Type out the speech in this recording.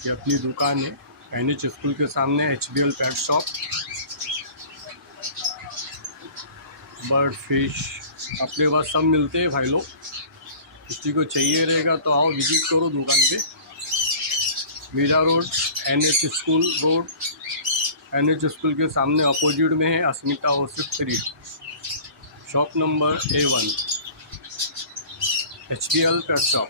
ये अपनी दुकान है NH स्कूल के सामने HBL pet shop. Bird fish अपने पास सब मिलते हैं भाई लोग। किसी को चाहिए रहेगा तो आओ विजिट करो दुकान पे। Mira road NH school road, NH school के सामने अपोजिट में है अस्मिता ओसिफ 3, shop number A1 HBL pet shop.